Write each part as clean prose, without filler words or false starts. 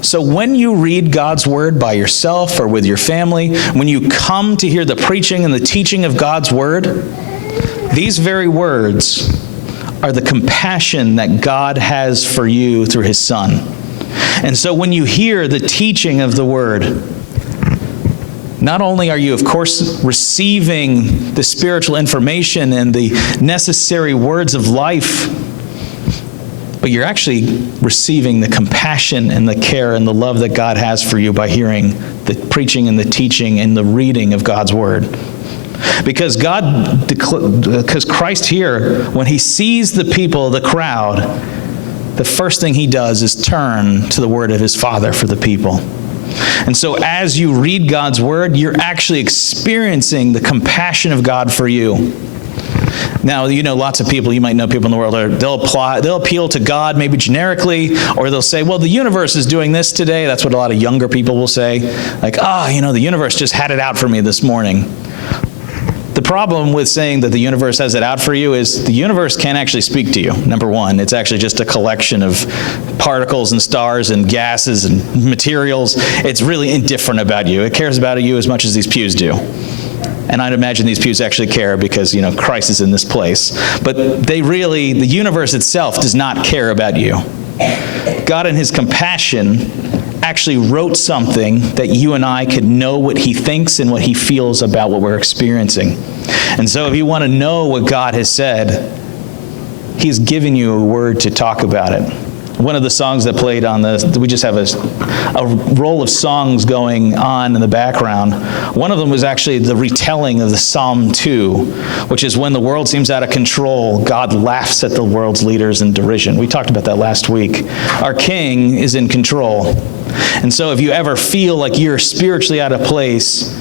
So when you read God's word by yourself or with your family, when you come to hear the preaching and the teaching of God's word, these very words are the compassion that God has for you through his Son. And so when you hear the teaching of the word, not only are you, of course, receiving the spiritual information and the necessary words of life, but you're actually receiving the compassion and the care and the love that God has for you by hearing the preaching and the teaching and the reading of God's word. Because Christ here, when he sees the people, the crowd, the first thing he does is turn to the word of his Father for the people. And so as you read God's word, you're actually experiencing the compassion of God for you. Now, you know lots of people, you might know people in the world, they'll appeal to God maybe generically, or they'll say, well, the universe is doing this today. That's what a lot of younger people will say. Like, the universe just had it out for me this morning. The problem with saying that the universe has it out for you is the universe can't actually speak to you, number one. It's actually just a collection of particles and stars and gases and materials. It's really indifferent about you. It cares about you as much as these pews do. And I'd imagine these pews actually care because, Christ is in this place. But the universe itself does not care about you. God in his compassion actually wrote something that you and I could know what he thinks and what he feels about what we're experiencing. And so if you want to know what God has said, he's given you a word to talk about it. One of the songs that played on we just have a roll of songs going on in the background. One of them was actually the retelling of the Psalm 2, which is when the world seems out of control, God laughs at the world's leaders in derision. We talked about that last week. Our King is in control. And so if you ever feel like you're spiritually out of place,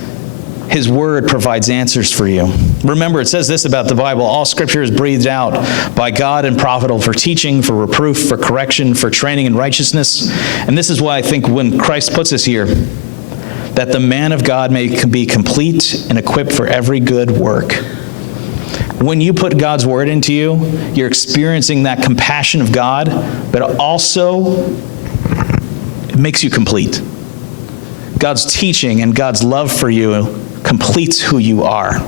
his word provides answers for you. Remember, it says this about the Bible: all scripture is breathed out by God and profitable for teaching, for reproof, for correction, for training in righteousness. And this is why I think when Christ puts us here, that the man of God may be complete and equipped for every good work. When you put God's word into you, you're experiencing that compassion of God, but also it makes you complete. God's teaching and God's love for you completes who you are.